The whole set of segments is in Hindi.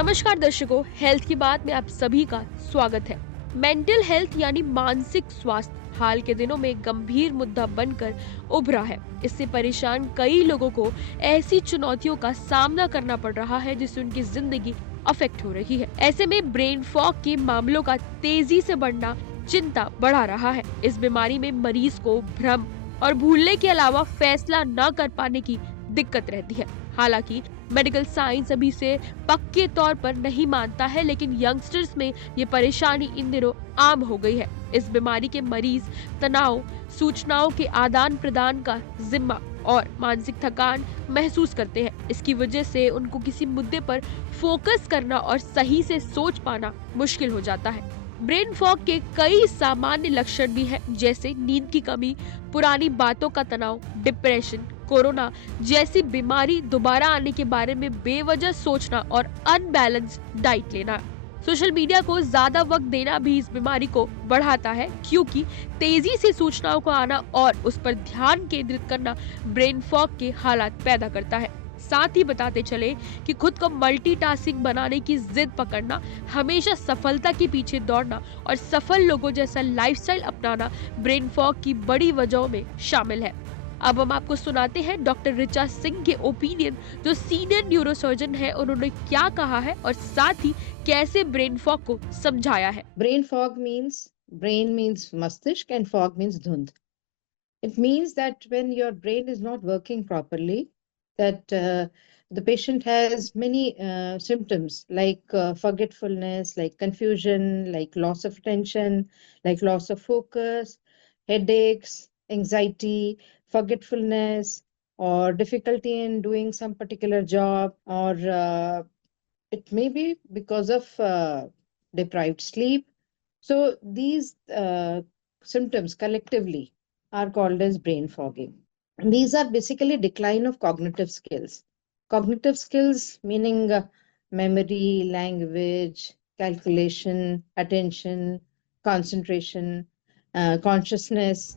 नमस्कार दर्शकों, हेल्थ की बात में आप सभी का स्वागत है। मेंटल हेल्थ यानी मानसिक स्वास्थ्य हाल के दिनों में गंभीर मुद्दा बनकर उभरा है। इससे परेशान कई लोगों को ऐसी चुनौतियों का सामना करना पड़ रहा है जिससे उनकी जिंदगी अफेक्ट हो रही है। ऐसे में ब्रेन फॉग के मामलों का तेजी से बढ़ना चिंता बढ़ा रहा है। इस बीमारी में मरीज को भ्रम और भूलने के अलावा फैसला न कर पाने की दिक्कत रहती है। हालांकि मेडिकल साइंस अभी से पक्के तौर पर नहीं मानता है, लेकिन यंगस्टर्स में ये परेशानी इन दिनों आम हो गई है। इस बीमारी के मरीज तनाव, सूचनाओं के आदान प्रदान का जिम्मा और मानसिक थकान महसूस करते हैं। इसकी वजह से उनको किसी मुद्दे पर फोकस करना और सही से सोच पाना मुश्किल हो जाता है। ब्रेन फॉग के कई सामान्य लक्षण भी हैं, जैसे नींद की कमी, पुरानी बातों का तनाव, डिप्रेशन, कोरोना जैसी बीमारी दोबारा आने के बारे में बेवजह सोचना और अनबैलेंस्ड डाइट लेना। सोशल मीडिया को ज्यादा वक्त देना भी इस बीमारी को बढ़ाता है, क्योंकि तेजी से सूचनाओं को आना और उस पर ध्यान केंद्रित करना ब्रेन फॉग के हालात पैदा करता है। साथ ही बताते चले कि खुद को मल्टीटास्किंग बनाने की जिद पकड़ना, हमेशा सफलता के पीछे दौड़ना और सफल लोगों जैसा लाइफस्टाइल अपनाना ब्रेन फॉग की बड़ी वजहों में शामिल है। अब हम आपको सुनाते हैं डॉक्टर ऋचा सिंह के ओपिनियन, जो सीनियर न्यूरोसर्जन है। उन्होंने क्या कहा है और साथ ही कैसे ब्रेन फॉग को समझाया है। Brain fog means brain means mastish and fog means dhund. It means that when your brain is not working properly, that the patient has many symptoms like forgetfulness, like confusion, like loss of attention, like loss of focus, headaches, anxiety, forgetfulness, or difficulty in doing some particular job, or it may be because of deprived sleep. So these symptoms collectively are called as brain fogging. And these are basically decline of cognitive skills. Cognitive skills meaning memory, language, calculation, attention, concentration, consciousness.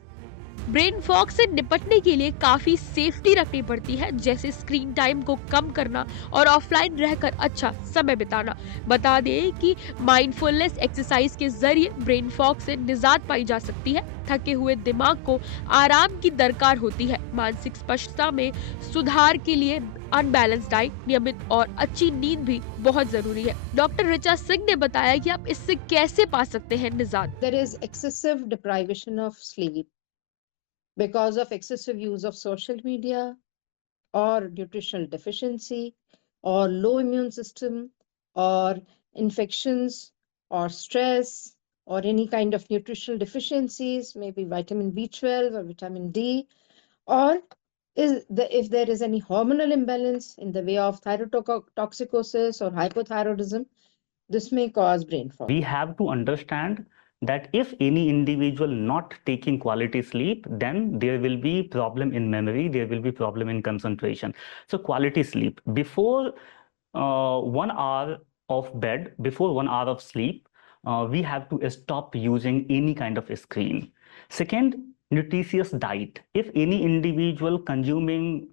Brain fog से निपटने के लिए काफी सेफ्टी रखनी पड़ती है, जैसे स्क्रीन टाइम को कम करना और ऑफलाइन रहकर अच्छा समय बिताना। बता दें कि माइंडफुलनेस एक्सरसाइज के जरिए ब्रेन फॉग से निजात पाई जा सकती है। थके हुए दिमाग को आराम की दरकार होती है। मानसिक स्पष्टता में सुधार के लिए अनबैलेंस डाइट, नियमित और अच्छी नींद भी बहुत जरूरी है। डॉक्टर ऋचा सिंह ने बताया कि आप इससे कैसे पा सकते हैं निजात। There is excessive deprivation of sleep because of excessive use of social media or nutritional deficiency or low immune system or infections or stress or any kind of nutritional deficiencies, maybe vitamin B12 or vitamin D, or if there is any hormonal imbalance in the way of thyrotoxicosis or hypothyroidism, this may cause brain fog. We have to understand that if any individual not taking quality sleep, then there will be problem in memory, there will be problem in concentration. So quality sleep before 1 hour of bed, before 1 hour of sleep, we have to stop using any kind of screen. Second, nutritious diet. If any individual consuming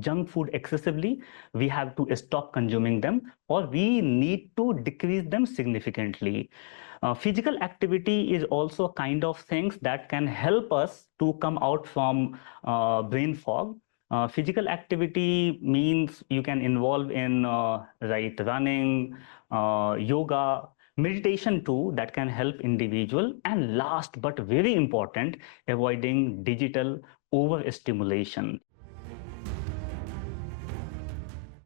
junk food excessively, we have to stop consuming them, or we need to decrease them significantly. Physical activity is also a kind of things that can help us to come out from brain fog. Physical activity means you can involve in right running, yoga, meditation too, that can help individual. And last but very important, avoiding digital overstimulation.